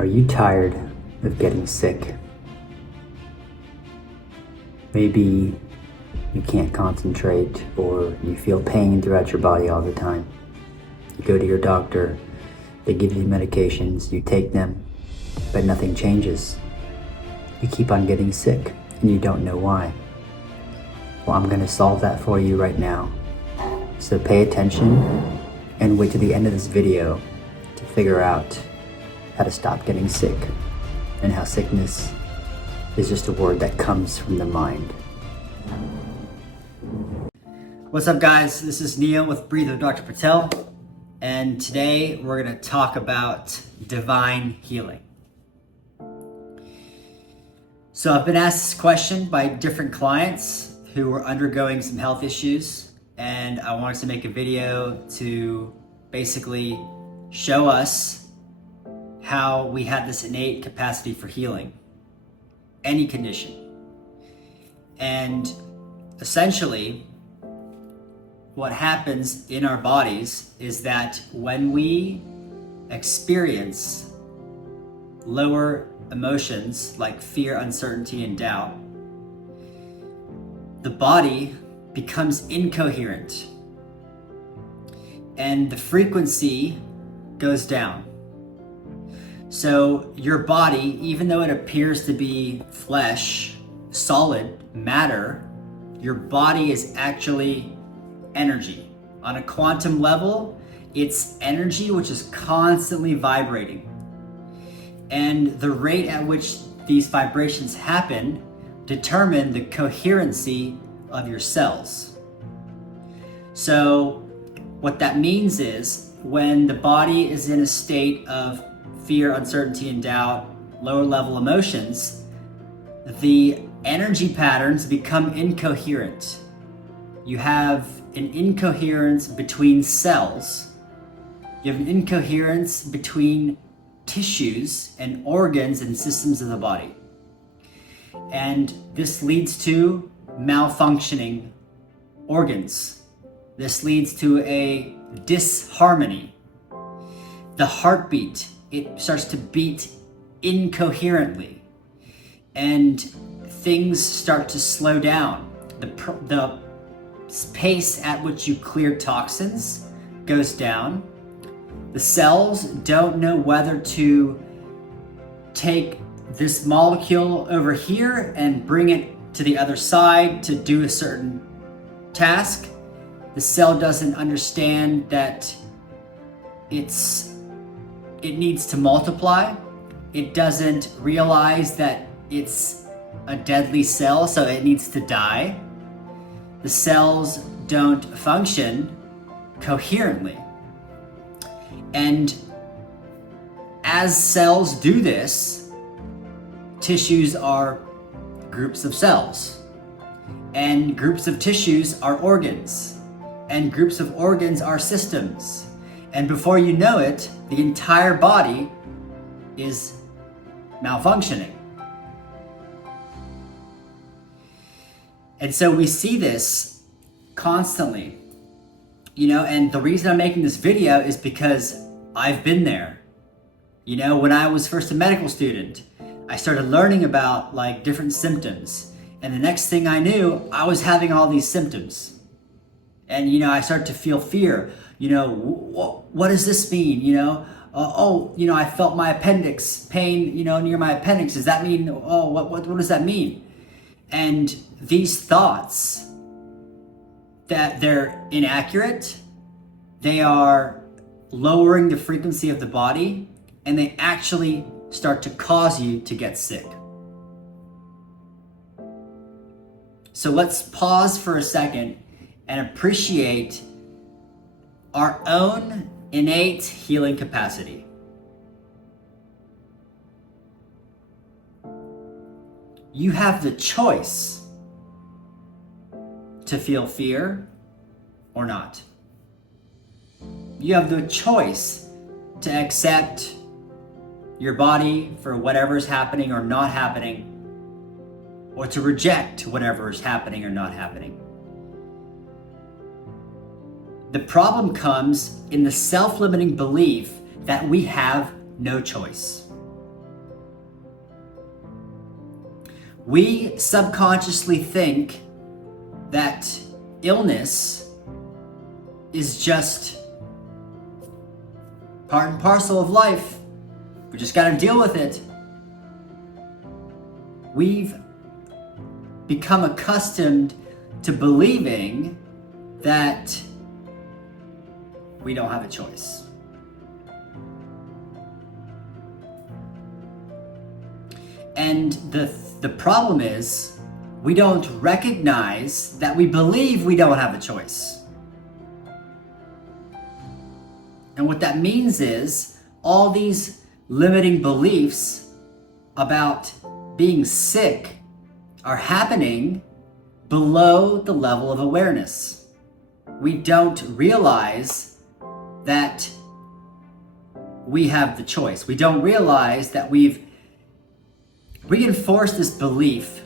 Are you tired of getting sick? Maybe you can't concentrate, or you feel pain throughout your body all the time. You go to your doctor, they give you medications, you take them, but nothing changes. You keep on getting sick, and you don't know why. Well, I'm going to solve that for you right now. So pay attention and wait to the end of this video to figure out how to stop getting sick and how sickness is just a word that comes from the mind. What's up, guys? This is Anil with Breathe with Dr. Patel, and today we're going to talk about divine healing. So I've been asked this question by different clients who are undergoing some health issues, and I wanted to make a video to basically show us how we have this innate capacity for healing any condition. And essentially, what happens in our bodies is that when we experience lower emotions like fear, uncertainty, and doubt, the body becomes incoherent and the frequency goes down. So your body, even though it appears to be flesh, solid matter, your body is actually energy. On a quantum level, it's energy which is constantly vibrating. And the rate at which these vibrations happen determine the coherency of your cells. So what that means is when the body is in a state of fear, uncertainty, and doubt, lower level emotions, the energy patterns become incoherent. You have an incoherence between cells. You have an incoherence between tissues and organs and systems of the body. And this leads to malfunctioning organs. This leads to a disharmony. The heartbeat, it starts to beat incoherently, and things start to slow down. The pace at which you clear toxins goes down. The cells don't know whether to take this molecule over here and bring it to the other side to do a certain task. The cell doesn't understand that it needs to multiply. It doesn't realize that it's a deadly cell, so it needs to die. The cells don't function coherently. And as cells do this, tissues are groups of cells, and groups of tissues are organs, and groups of organs are systems. And before you know it, the entire body is malfunctioning. And so we see this constantly, and the reason I'm making this video is because I've been there. When I was first a medical student, I started learning about different symptoms. And the next thing I knew, I was having all these symptoms. And, I started to feel fear. What does this mean? I felt my appendix pain, near my appendix. Does that mean, what does that mean? And these thoughts, that they're inaccurate, they are lowering the frequency of the body, and they actually start to cause you to get sick. So let's pause for a second and appreciate our own innate healing capacity. You have the choice to feel fear or not. You have the choice to accept your body for whatever is happening or not happening, or to reject whatever is happening or not happening. The problem comes in the self-limiting belief that we have no choice. we subconsciously think that illness is just part and parcel of life. We just got to deal with it. We've become accustomed to believing that we don't have a choice. And the problem is, we don't recognize that we believe we don't have a choice. And what that means is, all these limiting beliefs about being sick are happening below the level of awareness. We don't realize that we have the choice. We don't realize that we've reinforced this belief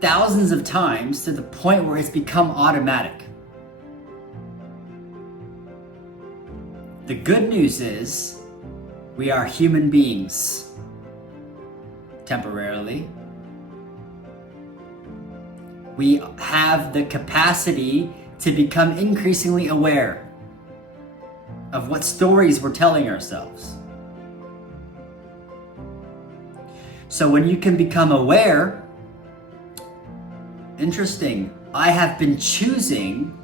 thousands of times to the point where it's become automatic. The good news is we are human beings, temporarily. We have the capacity to become increasingly aware of what stories we're telling ourselves. So when you can become aware, interesting, I have been choosing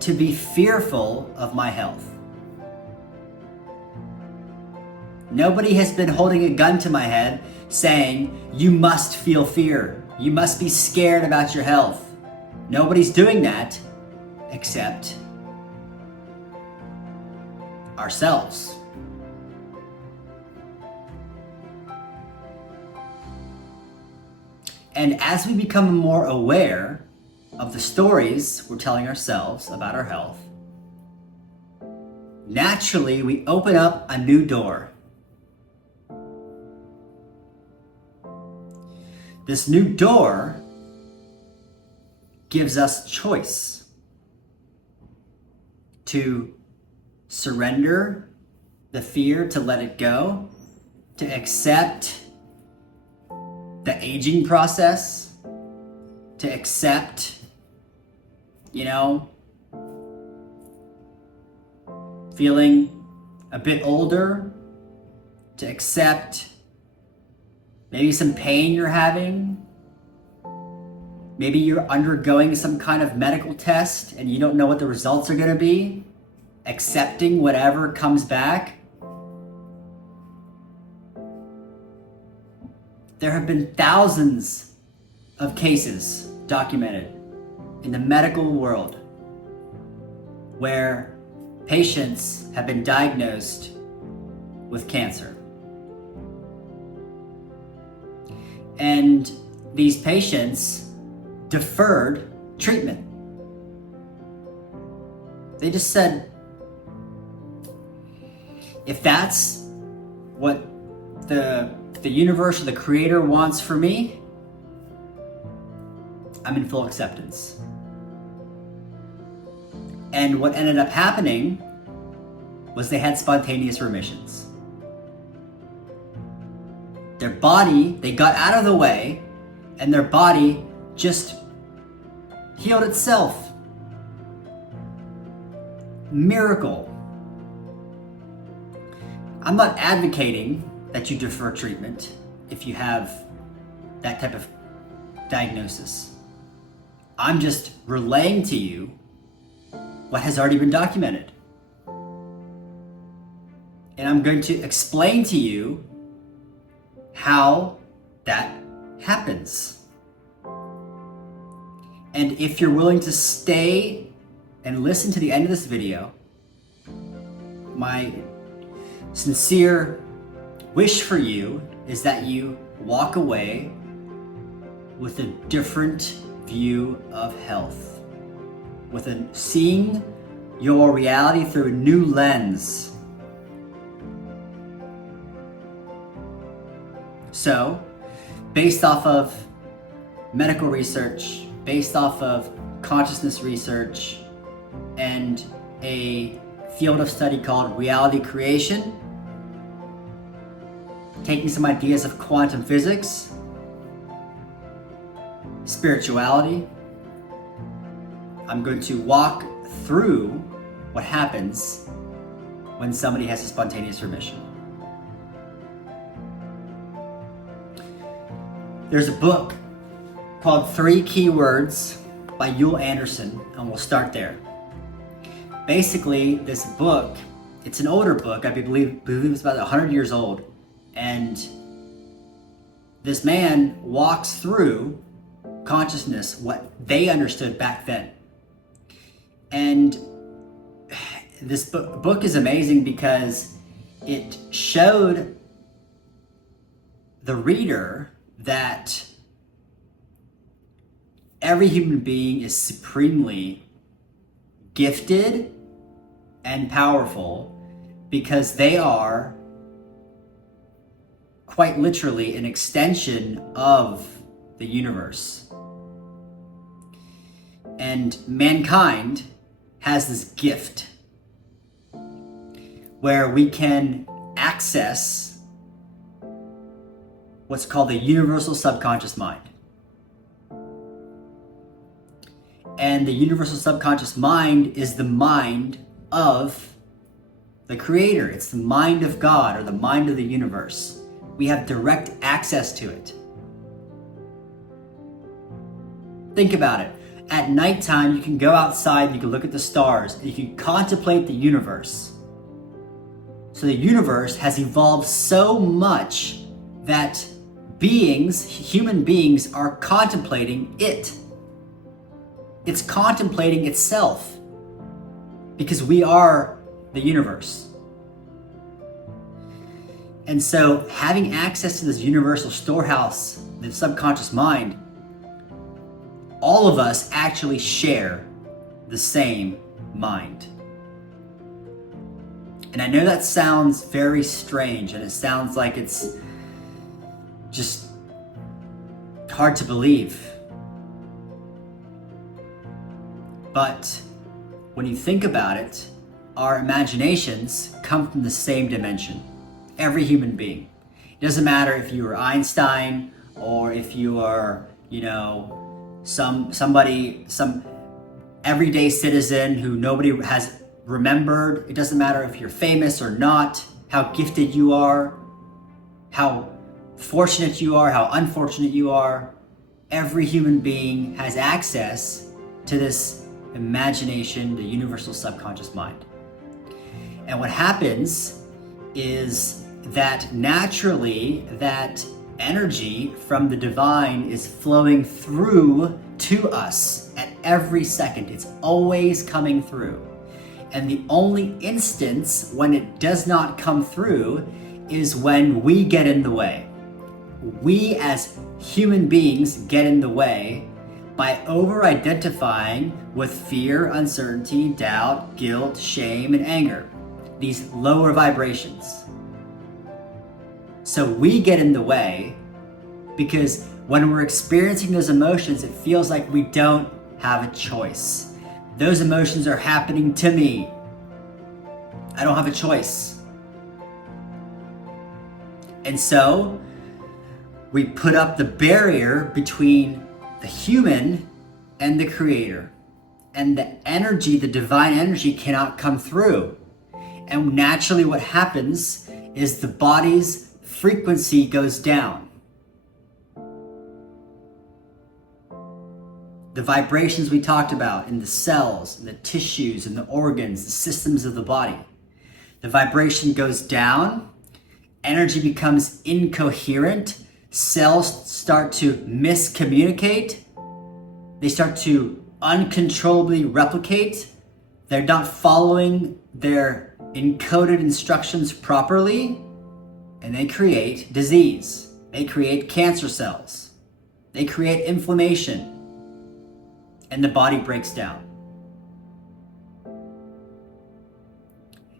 to be fearful of my health. Nobody has been holding a gun to my head saying, you must feel fear. You must be scared about your health. Nobody's doing that except ourselves. And as we become more aware of the stories we're telling ourselves about our health, naturally we open up a new door. This new door gives us choice to surrender the fear, to let it go, to accept the aging process, to accept, feeling a bit older, to accept maybe some pain you're having. Maybe you're undergoing some kind of medical test and you don't know what the results are going to be. Accepting whatever comes back. There have been thousands of cases documented in the medical world where patients have been diagnosed with cancer. And these patients deferred treatment. They just said, if that's what the universe or the creator wants for me, I'm in full acceptance. And what ended up happening was they had spontaneous remissions. Their body, they got out of the way, and their body just healed itself. Miracle. I'm not advocating that you defer treatment if you have that type of diagnosis. I'm just relaying to you what has already been documented. And I'm going to explain to you how that happens. And if you're willing to stay and listen to the end of this video, my sincere wish for you is that you walk away with a different view of health, with seeing your reality through a new lens. So, based off of medical research, based off of consciousness research, and a field of study called reality creation, taking some ideas of quantum physics, spirituality. I'm going to walk through what happens when somebody has a spontaneous remission. There's a book called 3 Key Words by Yul Anderson, and we'll start there. Basically, this book, it's an older book. I believe it's about 100 years old. And this man walks through consciousness, what they understood back then. And this book is amazing because it showed the reader that every human being is supremely gifted and powerful because they are quite literally an extension of the universe. And mankind has this gift where we can access what's called the universal subconscious mind. And the universal subconscious mind is the mind of the Creator. It's the mind of God, or the mind of the universe. We have direct access to it. Think about it. At nighttime, you can go outside, you can look at the stars, and you can contemplate the universe. So the universe has evolved so much that human beings are contemplating it. It's contemplating itself because we are the universe. And so having access to this universal storehouse, the subconscious mind, all of us actually share the same mind. And I know that sounds very strange, and it sounds like it's just hard to believe. But when you think about it, our imaginations come from the same dimension. Every human being. It doesn't matter if you are Einstein or if you are, some everyday citizen who nobody has remembered. It doesn't matter if you're famous or not, how gifted you are, how fortunate you are, how unfortunate you are. Every human being has access to this imagination, the universal subconscious mind. And what happens is that naturally that energy from the divine is flowing through to us at every second. It's always coming through. And the only instance when it does not come through is when we get in the way. We as human beings get in the way by over-identifying with fear, uncertainty, doubt, guilt, shame, and anger. These lower vibrations. So we get in the way because when we're experiencing those emotions, it feels like we don't have a choice. Those emotions are happening to me. I don't have a choice. And so we put up the barrier between the human and the Creator. And the energy, the divine energy, cannot come through. And naturally what happens is the body's frequency goes down. The vibrations we talked about in the cells, in the tissues, in the organs, the systems of the body. The vibration goes down, energy becomes incoherent, cells start to miscommunicate, they start to uncontrollably replicate, they're not following their encoded instructions properly, and they create disease. They create cancer cells. They create inflammation. And the body breaks down.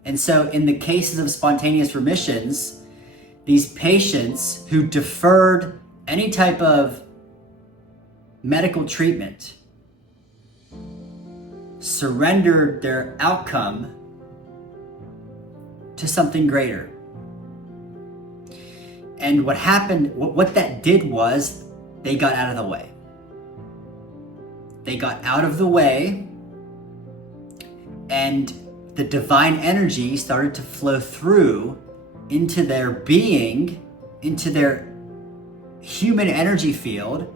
And so in the cases of spontaneous remissions, these patients who deferred any type of medical treatment surrendered their outcome to something greater. And what happened, what that did was they got out of the way. they got out of the way, and the divine energy started to flow through into their being, into their human energy field,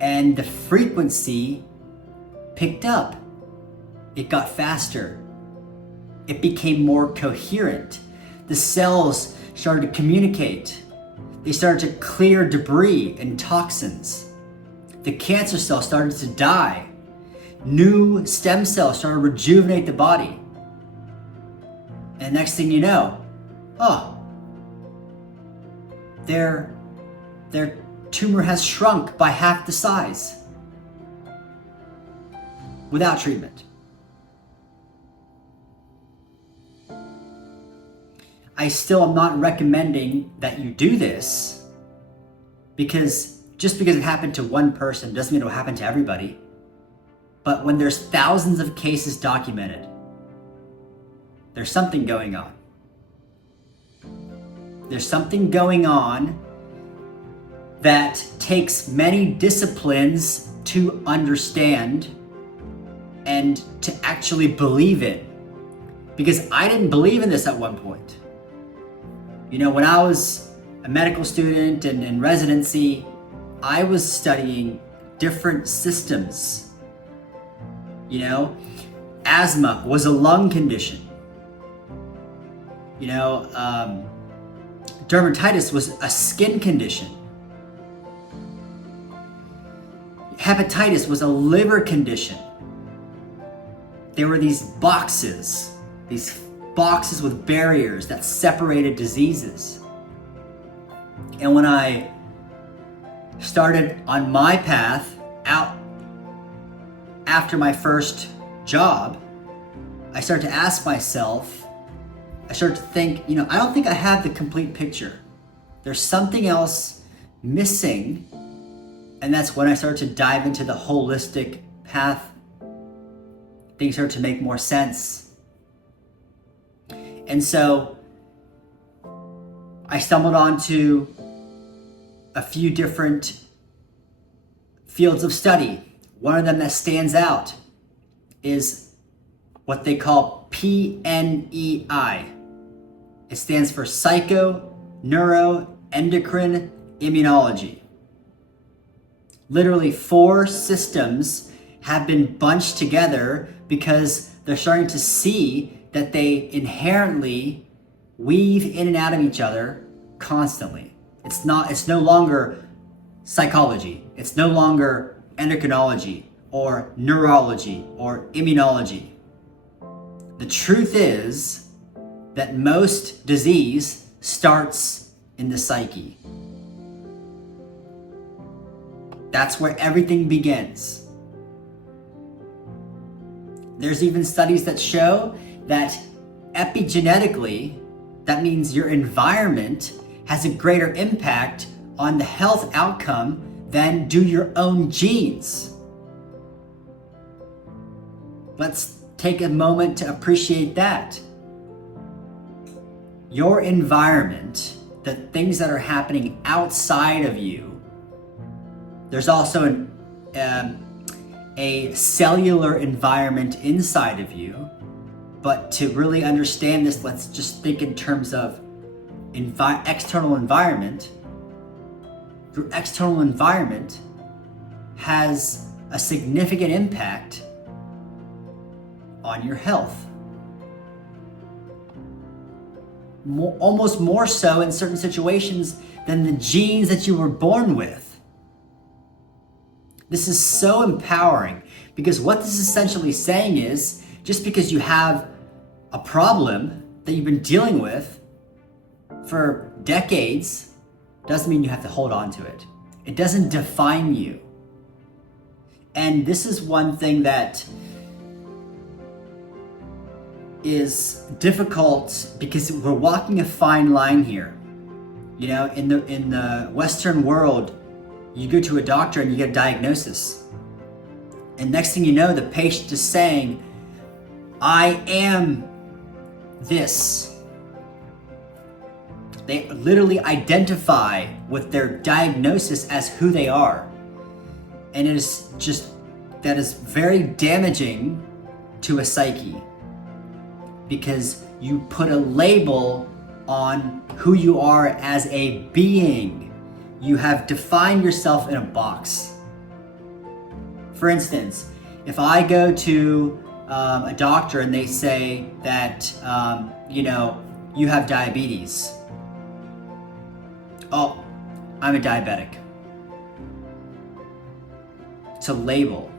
and the frequency picked up. It got faster. It became more coherent. The cells started to communicate. They started to clear debris and toxins. The cancer cells started to die. New stem cells started to rejuvenate the body. And next thing you know, their tumor has shrunk by half the size without treatment. I still am not recommending that you do this, because just because it happened to one person doesn't mean it will happen to everybody. But when there's thousands of cases documented, there's something going on. There's something going on that takes many disciplines to understand and to actually believe in. Because I didn't believe in this at one point. You know, when I was a medical student and in residency, I was studying different systems. You know, asthma was a lung condition. You know, dermatitis was a skin condition. Hepatitis was a liver condition. There were these boxes with barriers that separated diseases. And when I started on my path out after my first job, I started to ask myself, I started to think, you know, I don't think I have the complete picture. There's something else missing. And that's when I started to dive into the holistic path. Things started to make more sense. And so I stumbled onto a few different fields of study. One of them that stands out is what they call PNEI. It stands for Psycho, Neuro, Endocrine, Immunology. Literally 4 systems have been bunched together because they're starting to see that they inherently weave in and out of each other constantly. It's no longer psychology. It's no longer endocrinology or neurology or immunology. The truth is that most disease starts in the psyche. That's where everything begins. There's even studies that show that epigenetically, that means your environment has a greater impact on the health outcome than do your own genes. Let's take a moment to appreciate that. Your environment, the things that are happening outside of you, there's also a cellular environment inside of you. But to really understand this, let's just think in terms of external environment. Your external environment has a significant impact on your health. Almost more so in certain situations than the genes that you were born with. This is so empowering, because what this is essentially saying is, just because you have a problem that you've been dealing with for decades doesn't mean you have to hold on to it. It doesn't define you. And this is one thing that is difficult, because we're walking a fine line here. You know, in the Western world, you go to a doctor and you get a diagnosis. And next thing you know, the patient is saying, I am this. They literally identify with their diagnosis as who they are. And it is just that is very damaging to a psyche, because you put a label on who you are as a being. You have defined yourself in a box. For instance, if I go to a doctor and they say that, you have diabetes. Oh, I'm a diabetic. It's a label.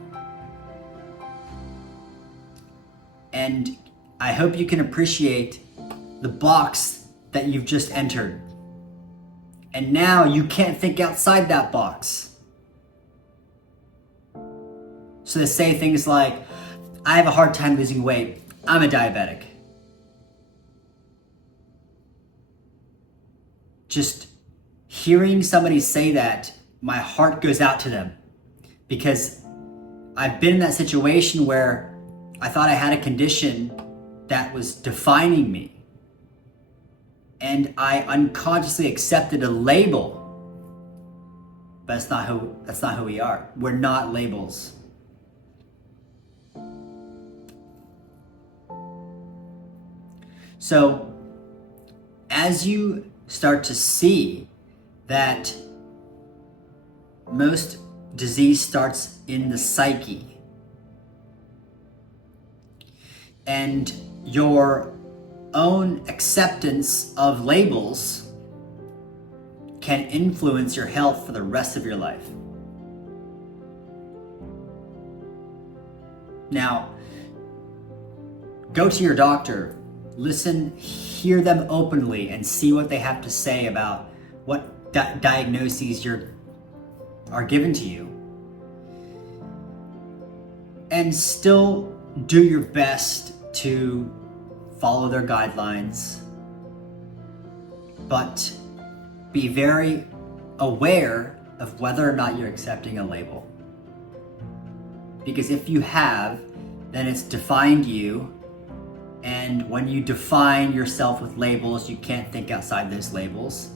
And I hope you can appreciate the box that you've just entered. And now you can't think outside that box. So they say things like, I have a hard time losing weight. I'm a diabetic. Just hearing somebody say that, my heart goes out to them, because I've been in that situation where I thought I had a condition that was defining me, and I unconsciously accepted a label. But that's not who we are. We're not labels. So as you start to see that most disease starts in the psyche, and your own acceptance of labels can influence your health for the rest of your life. Now, go to your doctor, listen, hear them openly, and see what they have to say about what diagnoses are given to you. And still do your best to follow their guidelines, but be very aware of whether or not you're accepting a label. Because if you have, then it's defined you. And when you define yourself with labels, you can't think outside those labels.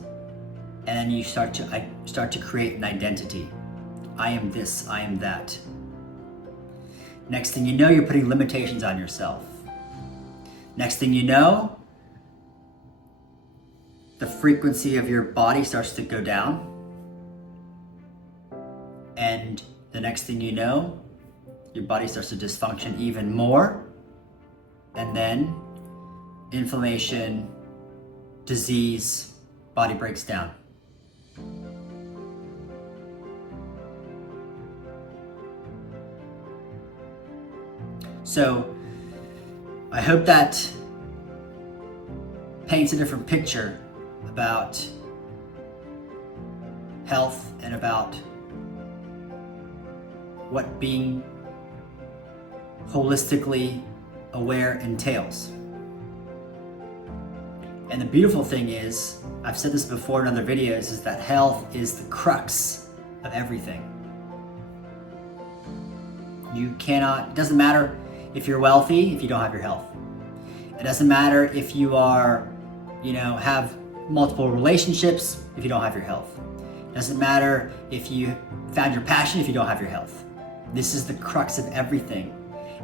And then you start to create an identity. I am this, I am that. Next thing you know, you're putting limitations on yourself. Next thing you know, the frequency of your body starts to go down. And the next thing you know, your body starts to dysfunction even more. And then inflammation, disease, body breaks down. So I hope that paints a different picture about health and about what being holistically aware entails. And the beautiful thing is, I've said this before in other videos, is that health is the crux of everything. It doesn't matter if you're wealthy if you don't have your health. It doesn't matter if you are, have multiple relationships if you don't have your health. It doesn't matter if you found your passion if you don't have your health. This is the crux of everything.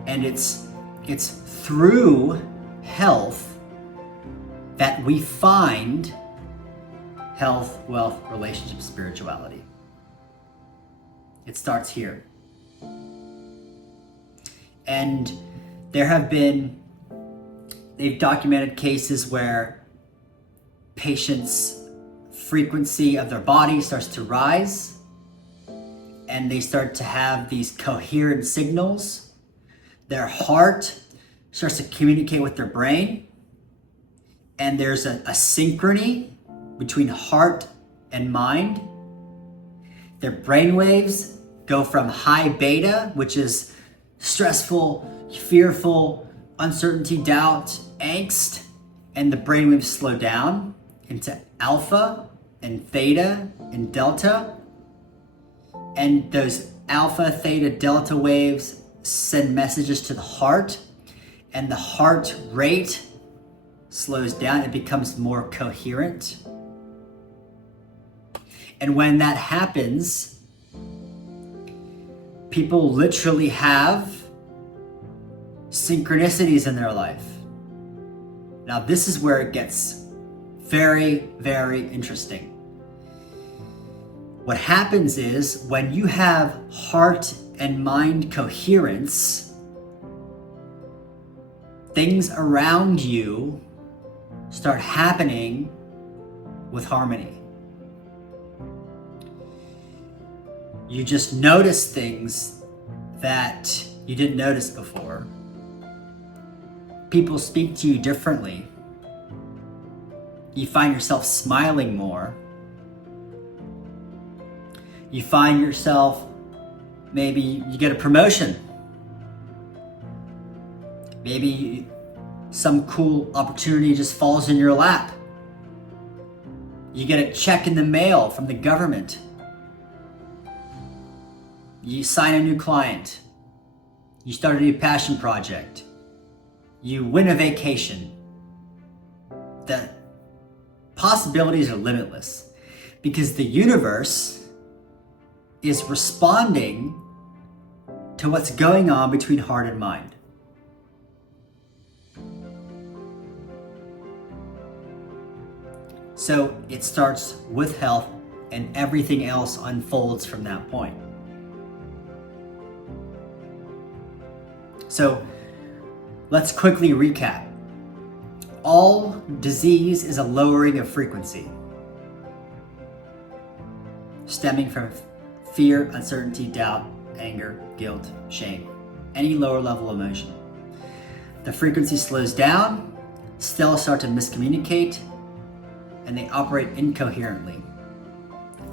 And it's through health that we find health, wealth, relationships, spirituality. It starts here. And they've documented cases where patients' frequency of their body starts to rise, and they start to have these coherent signals. Their heart starts to communicate with their brain, and there's a synchrony between heart and mind. Their brain waves go from high beta, which is stressful, fearful, uncertainty, doubt, angst, and the brainwaves slow down into alpha and theta and delta. And those alpha, theta, delta waves send messages to the heart, and the heart rate slows down. It becomes more coherent. And when that happens, People literally have synchronicities in their life. Now, this is where it gets very, very interesting. What happens is when you have heart and mind coherence, things around you start happening with harmony. You just notice things that you didn't notice before. People speak to you differently. You find yourself smiling more. You find yourself, maybe you get a promotion. Maybe some cool opportunity just falls in your lap. You get a check in the mail from the government. You sign a new client. You start a new passion project. You win a vacation. The possibilities are limitless because the universe is responding to what's going on between heart and mind. So it starts with health and everything else unfolds from that point. So let's quickly recap. All disease is a lowering of frequency, stemming from fear, uncertainty, doubt, anger, guilt, shame, any lower level emotion. The frequency slows down, cells start to miscommunicate, and they operate incoherently.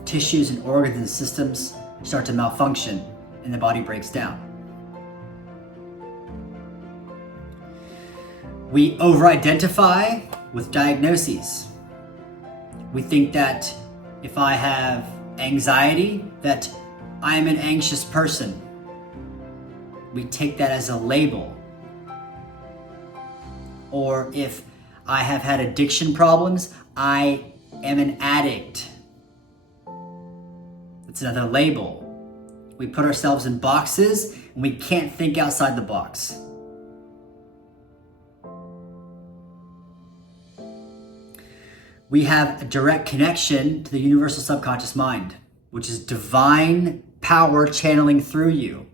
Tissues and organs and systems start to malfunction, and the body breaks down. We over-identify with diagnoses. We think that if I have anxiety, that I'm an anxious person. We take that as a label. Or if I have had addiction problems, I am an addict. It's another label. We put ourselves in boxes and we can't think outside the box. We have a direct connection to the universal subconscious mind, which is divine power channeling through you.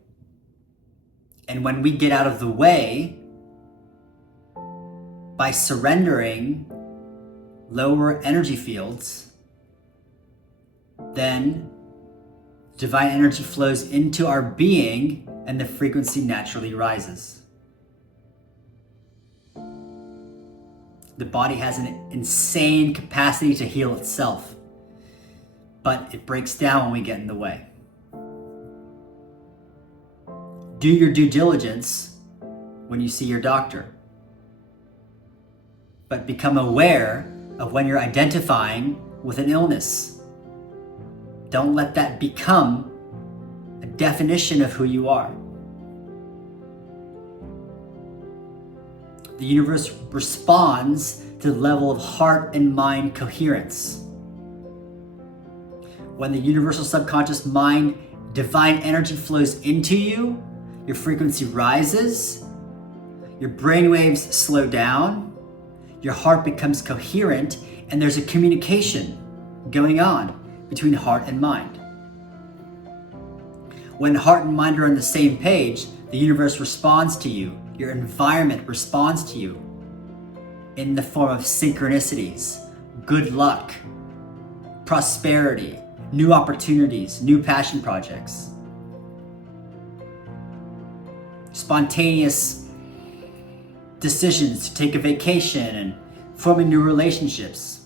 And when we get out of the way, by surrendering lower energy fields, then divine energy flows into our being and the frequency naturally rises. The body has an insane capacity to heal itself, but it breaks down when we get in the way. Do your due diligence when you see your doctor, but become aware of when you're identifying with an illness. Don't let that become a definition of who you are. The universe responds to the level of heart and mind coherence. When the universal subconscious mind divine energy flows into you, your frequency rises, your brain waves slow down, your heart becomes coherent, and there's a communication going on between heart and mind. When heart and mind are on the same page, the universe responds to you. Your environment responds to you in the form of synchronicities, good luck, prosperity, new opportunities, new passion projects, spontaneous decisions to take a vacation and forming new relationships.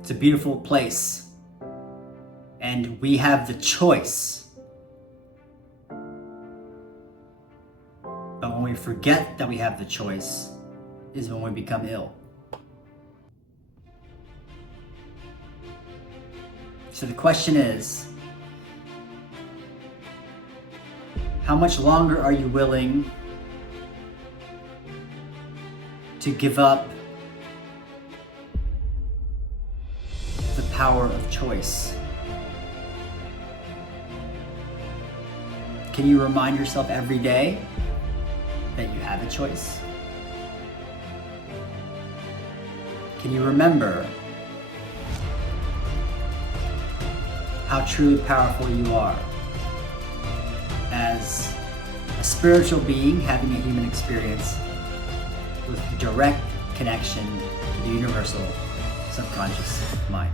It's a beautiful place. And we have the choice. But when we forget that we have the choice is when we become ill. So the question is, how much longer are you willing to give up the power of choice? Can you remind yourself every day that you have a choice? Can you remember how truly powerful you are as a spiritual being having a human experience with direct connection to the universal subconscious mind?